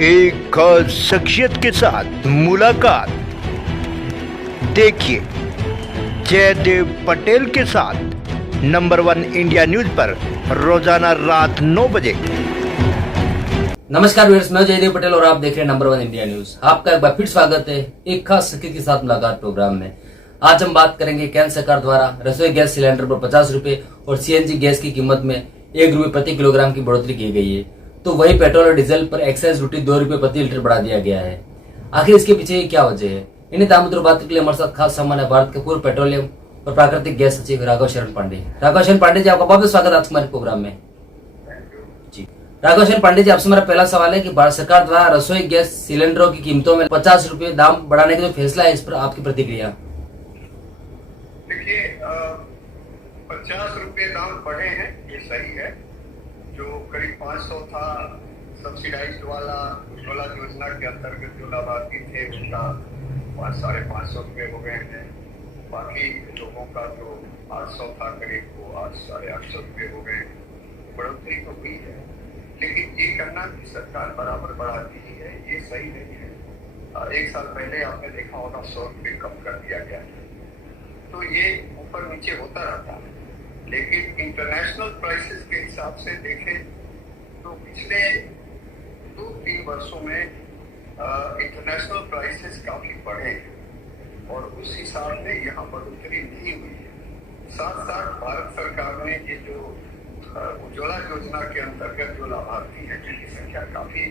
एक खास शख्सियत के साथ मुलाकात। देखिए जयदेव पटेल के साथ नंबर 1 इंडिया न्यूज पर रोजाना रात 9 बजे। नमस्कार व्यूअर्स, मैं जयदेव पटेल और आप देख रहे हैं नंबर 1 इंडिया न्यूज। आपका एक बार फिर स्वागत है एक खास शख्सियत के साथ मुलाकात प्रोग्राम में। आज हम बात करेंगे केंद्र सरकार द्वारा रसोई गैस सिलेंडर पर 50 रुपए और सीएनजी गैस की कीमत में 1 रुपए प्रति किलोग्राम की बढ़ोतरी की गई है। तो वही पेट्रोल और डीजल पर एक्साइज ड्यूटी 2 रुपए प्रति लीटर बढ़ा दिया गया है। आखिर इसके पीछे क्या वजह है? इन्हें दामोदर बात के लिए हमारे साथ खास सामान है भारत के पूर्व पेट्रोलियम और प्राकृतिक गैस सचिव राघव शरण पांडे। राघव शरण पांडे जी, आपका बहुत बहुत स्वागत है आज हमारे प्रोग्राम में। जी राघव शरण पांडे जी, आपसे मेरा पहला सवाल है कि भारत सरकार द्वारा रसोई गैस सिलेंडरों की कीमतों में 50 रुपए दाम बढ़ाने का जो फैसला है, इस पर आपकी प्रतिक्रिया? देखिए, 50 रुपए दाम बढ़े हैं, ये सही है। जो करीब 500 था सब्सिडाइज्ड वाला उज्ज्वला योजना के अंतर्गत जो लाभार्थी थे उनका 550 रुपए हो गए हैं। बाकी लोगों का जो 800 था करीब वो 850 रुपए हो गए। बढ़ोतरी तो हुई है, लेकिन ये कहना कि सरकार बराबर बढ़ाती ही है, ये सही नहीं है। 1 साल पहले आपने देखा होगा 100 रुपए कम कर दिया गया है, तो ये ऊपर नीचे होता रहता है। लेकिन इंटरनेशनल प्राइसेस के हिसाब से देखें तो पिछले 2-3 वर्षों में इंटरनेशनल प्राइसेस काफी बढ़े हैं और उस हिसाब से यहाँ बढ़ोतरी नहीं हुई है। साथ साथ भारत सरकार ने ये जो उज्ज्वला योजना के अंतर्गत जो लाभार्थी हैं जिनकी संख्या काफी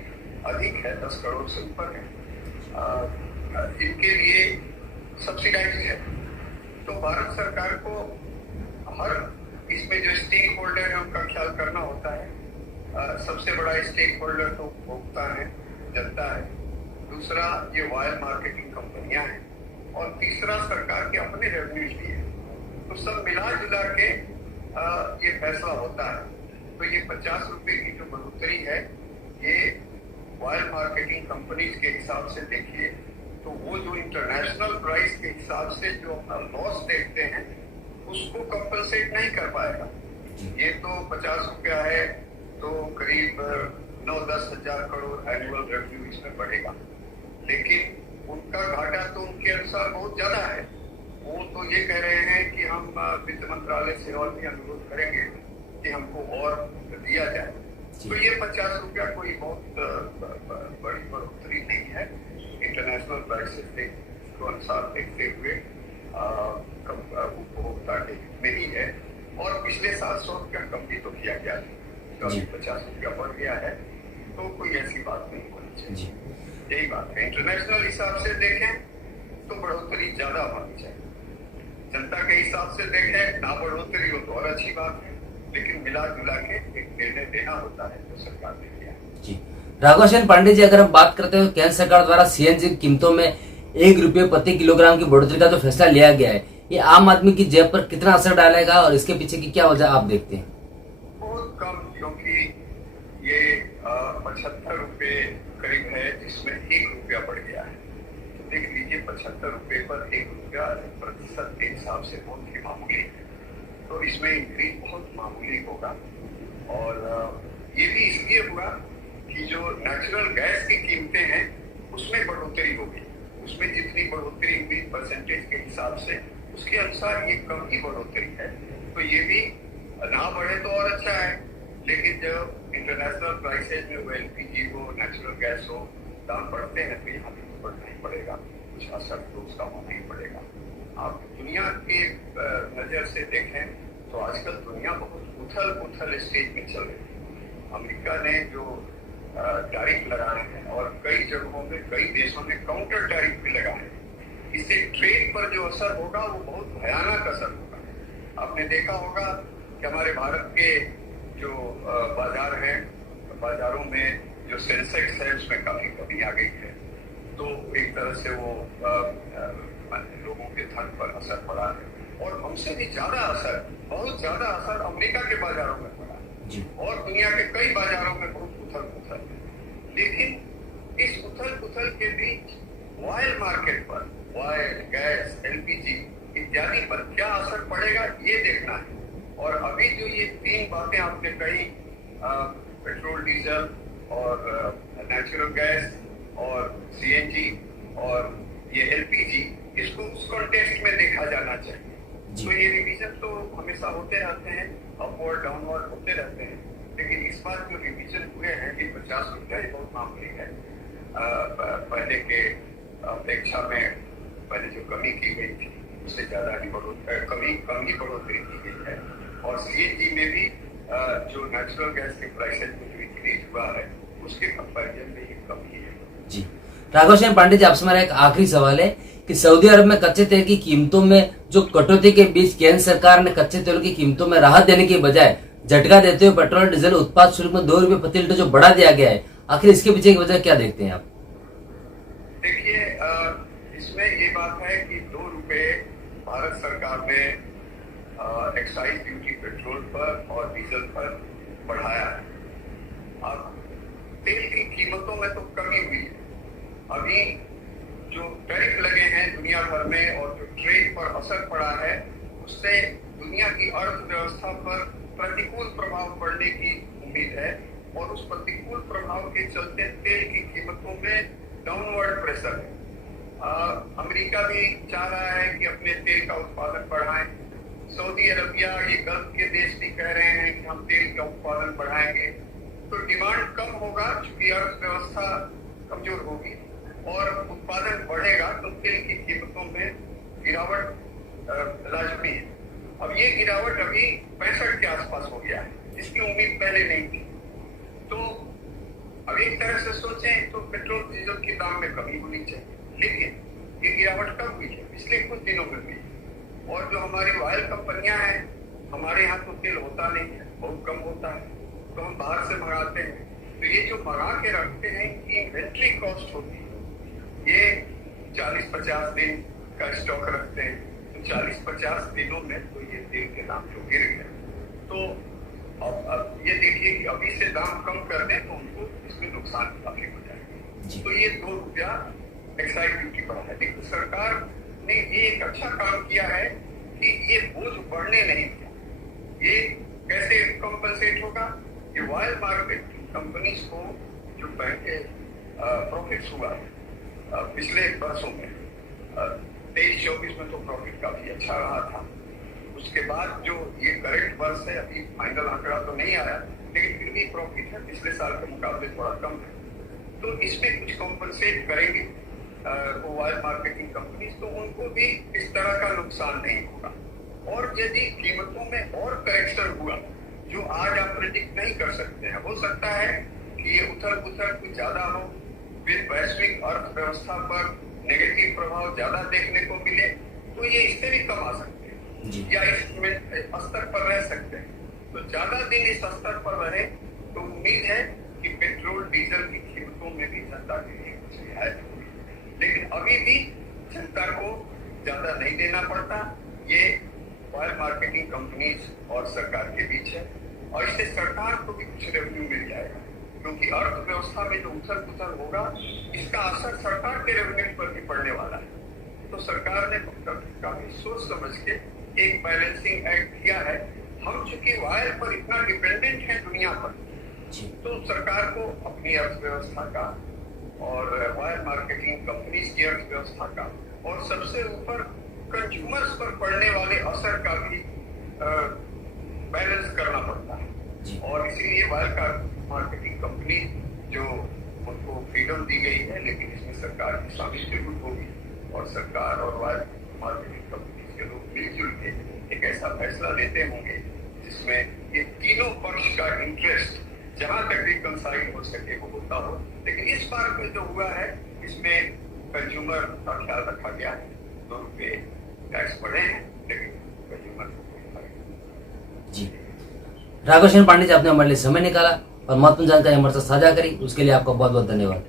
अधिक है, 10 करोड़ से ऊपर है, इनके लिए सब्सिडाइज है। तो भारत सरकार को हर इसमें जो स्टेक होल्डर है उनका ख्याल करना होता है। सबसे बड़ा स्टेक होल्डर तो उपभोक्ता है, जनता है। दूसरा ये वायर मार्केटिंग कंपनियां हैं और तीसरा सरकार के अपने रेवेन्यूज भी है। तो सब मिला जुला के ये फैसला होता है। तो ये 50 रुपए की जो बढ़ोतरी है, ये वायर मार्केटिंग कंपनीज के हिसाब से देखिए तो वो जो इंटरनेशनल प्राइस के हिसाब से जो अपना लॉस देखते हैं उसको कंपनसेट नहीं कर पाएगा। ये तो 50 रुपया है तो करीब 9-10 हजार करोड़ एनुअल रेवेन्यू इसमें बढ़ेगा, लेकिन उनका घाटा तो उनके अनुसार बहुत ज्यादा है। वो तो ये कह रहे हैं कि हम वित्त मंत्रालय से और भी अनुरोध करेंगे कि हमको और दिया जाए। तो ये 50 रुपया कोई बहुत बड़ी बढ़ोतरी नहीं है। इंटरनेशनल प्राइसेस के अनुसार देखते हुए उपभोक्ता के में ही है। और पिछले 700 रुपया कम भी तो किया गया है, तो अभी 50 रुपया बढ़ गया है, तो कोई ऐसी बात नहीं होनी चाहिए। यही बात है। इंटरनेशनल हिसाब से देखें तो बढ़ोतरी ज्यादा होनी चाहिए। जनता के हिसाब से देखें ना बढ़ोतरी हो तो और अच्छी बात है, लेकिन मिला जुला के एक निर्णय देना होता है जो सरकार ने किया है। राघव शरण पांडे जी, अगर हम बात करते हैं केंद्र सरकार द्वारा सीएनजी कीमतों में 1 रुपए प्रति किलोग्राम की बढ़ोतरी का जो फैसला लिया गया है, ये आम आदमी की जेब पर कितना असर डालेगा और इसके पीछे की क्या वजह आप देखते हैं? बहुत कम, क्योंकि ये 75 रुपए करीब है जिसमें 1 रुपया बढ़ गया है। तो देख लीजिए 75 रुपए पर 1 रुपया प्रतिशत के हिसाब से बहुत ही मामूली है। तो इसमें इंक्रीज बहुत मामूली होगा। और ये भी इसलिए हुआ कि जो नेचुरल गैस की कीमतें हैं उसमें बढ़ोतरी होगी। उसमें जितनी बढ़ोतरी हुई परसेंटेज के हिसाब से उसके अनुसार ये कम ही बढ़ोतरी है। तो ये भी ना बढ़े तो और अच्छा है, लेकिन जब इंटरनेशनल प्राइसेज में वो एलपीजी हो, नेचुरल गैस हो, दाम बढ़ते हैं तो यहाँ भी तो बढ़ना ही पड़ेगा, कुछ असर तो उसका होना ही पड़ेगा। आप दुनिया के नजर से देखें तो आजकल दुनिया बहुत उथल स्टेज में चल रही है। अमेरिका ने जो टैरिफ लगाए हैं और कई जगहों में कई देशों ने काउंटर टैरिफ भी लगाए हैं, इससे ट्रेड पर जो असर होगा वो बहुत भयानक असर होगा। आपने देखा होगा कि हमारे भारत के जो बाजार हैं, बाजारों में जो सेंसेक्स है उसमें काफी कमी आ गई है। तो एक तरह से वो लोगों के धन पर असर पड़ा है और हमसे भी ज्यादा असर, बहुत ज्यादा असर अमेरिका के बाजारों में पड़ा है और दुनिया के कई बाजारों में बहुत उथल-पुथल है। लेकिन इस उथल-पुथल के बीच वायर मार्केट पर वायर, गैस, एलपीजी इत्यादि पर क्या असर पड़ेगा ये देखना है। और अभी जो ये 3 बातें आपने कही, पेट्रोल, डीजल और नेचुरल गैस और सीएनजी और ये एलपीजी, इसको उस कॉन्टेक्स्ट में देखा जाना चाहिए। तो ये रिवीजन तो हमेशा होते रहते हैं, अपवर्ड डाउनवर्ड होते रहते हैं, लेकिन इस बार जो रिवीजन हुए हैं कि 50 रुपया ये बहुत मामूली है। पहले के अपेक्षा में पहले जो कमी की गई थी उससे ज्यादा ही कम ही बढ़ोतरी की गई है। और सीएनजी में भी जो नेचुरल गैस के प्राइसेस में जो इंक्रीज हुआ है उसके कंपैरिजन में ये कम ही है। जी, राघव शरण पांडे जी, आपसे हमारा एक आखिरी सवाल है कि सऊदी अरब में कच्चे तेल की कीमतों में जो कटौती के बीच केंद्र सरकार ने कच्चे तेल की कीमतों में राहत देने के बजाय झटका देते हुए पेट्रोल डीजल उत्पाद शुल्क में 2 रुपए प्रति लीटर जो बढ़ा दिया गया है, आखिर इसके पीछे की वजह क्या देखते हैं आप? देखिए, इसमें ये बात है कि 2 रुपए भारत सरकार ने एक्साइज ड्यूटी पेट्रोल पर और डीजल पर बढ़ाया है। अब तेल की कीमतों में तो कमी हुई है। अभी जो टैरिफ लगे हैं दुनिया भर में और जो ट्रेड पर असर पड़ा है उससे दुनिया की अर्थव्यवस्था पर प्रतिकूल प्रभाव पड़ने की उम्मीद है और उस प्रतिकूल प्रभाव के चलते तेल की कीमतों में डाउनवर्ड प्रेशर है। अमेरिका भी चाह रहा है कि अपने तेल का उत्पादन बढ़ाएं। सऊदी अरबिया, ये गल्फ के देश भी कह रहे हैं कि हम तेल का उत्पादन बढ़ाएंगे, तो डिमांड कम होगा क्योंकि अर्थव्यवस्था कमजोर होगी और उत्पादन बढ़ेगा तो तेल की कीमतों में गिरावट लाजमी है। अब ये गिरावट अभी 65 के आसपास हो गया है, इसकी उम्मीद पहले नहीं थी। तो अब एक तरह से सोचें तो पेट्रोल डीजल के दाम में कमी होनी चाहिए, लेकिन ये गिरावट कब हुई है? पिछले कुछ दिनों में हुई। और जो हमारी ऑयल कंपनियां हैं, हमारे यहाँ तो तेल होता नहीं है, बहुत कम होता है, तो हम बाहर से मंगाते हैं। तो ये जो मंगा के रखते हैं कि इन्वेंट्री कॉस्ट होती है, ये 40-50 दिन का स्टॉक रखते हैं, तो 40-50 दिनों में तो ये तेल के दाम जो गिर गए। तो अब ये देखिए कि अभी से दाम कम कर दें तो उनको इसमें नुकसान काफी हो जाएगा। तो ये 2 रुपया एक्साइज ड्यूटी बढ़ा है, लेकिन सरकार ने ये एक अच्छा काम किया है कि ये बोझ बढ़ने नहीं दिया। ये कैसे कंपनसेट होगा? ये ऑयल मार्केटिंग कंपनीज को जो पहले प्रॉफिट्स हुआ पिछले वर्षों में 23-24 में तो प्रॉफिट काफी अच्छा रहा था। उसके बाद जो ये करेंट वर्ष है, अभी फाइनल आंकड़ा तो नहीं आया, लेकिन फिर भी प्रॉफिट है, पिछले साल के मुकाबले थोड़ा कम है। तो इसमें कुछ कॉम्पनसेट करेंगे ऑयल मार्केटिंग कंपनीज, तो उनको भी इस तरह का नुकसान नहीं होगा। और यदि कीमतों में और करेक्शन हुआ जो आज आप प्रेडिक्ट नहीं कर सकते हैं, हो सकता है कि ये उथल पुथल कुछ ज्यादा हो, फिर वैश्विक अर्थव्यवस्था पर नेगेटिव प्रभाव ज्यादा देखने को मिले, तो ये इससे भी कम आ सकते हैं या इस स्तर पर रह सकते हैं। तो ज्यादा दिन इस स्तर पर रहे तो उम्मीद है कि पेट्रोल डीजल की कीमतों में भी जनता के लिए कुछ रियायत होगी। लेकिन अभी भी जनता को ज्यादा नहीं देना पड़ता, ये ऑयल मार्केटिंग कंपनीज और सरकार के बीच है और इससे सरकार को भी कुछ रेवेन्यू मिल जाएगा, क्योंकि अर्थव्यवस्था में जो उथल पुथल होगा इसका असर सरकार के रेवेन्यू पर भी पड़ने वाला है। तो सरकार ने काफी सोच समझ के एक बैलेंसिंग एक्ट किया है। हम चूंकि ऑयल पर इतना डिपेंडेंट है दुनिया पर, तो सरकार को अपनी अर्थव्यवस्था का और ऑयल मार्केटिंग कंपनीज की अर्थव्यवस्था का और सबसे ऊपर कंज्यूमर्स पर पड़ने वाले असर का भी बैलेंस करना पड़ता है। और इसीलिए ऑयल का मार्केटिंग कंपनी जो उनको फ्रीडम दी गई है, लेकिन इसमें सरकार की शामिल जरूर होगी और सरकार और ऑयल मार्केटिंग कंपनी के लोग मिलजुल के एक ऐसा फैसला लेते होंगे जिसमें ये तीनों पक्ष का इंटरेस्ट जहां तक रिकंसाइल हो सके वो होता हो। लेकिन इस बार में जो हुआ है इसमें कंज्यूमर का ख्याल रखा गया है। 2 रुपए टैक्स बढ़े हैं, लेकिन कंज्यूमर को कोई फर्क नहीं। जी, राघव शरण पांडे जी, आपने हमारे लिए समय निकाला और महत्वपूर्ण जानकारी हमारे साथ साझा करी, उसके लिए आपका बहुत बहुत धन्यवाद।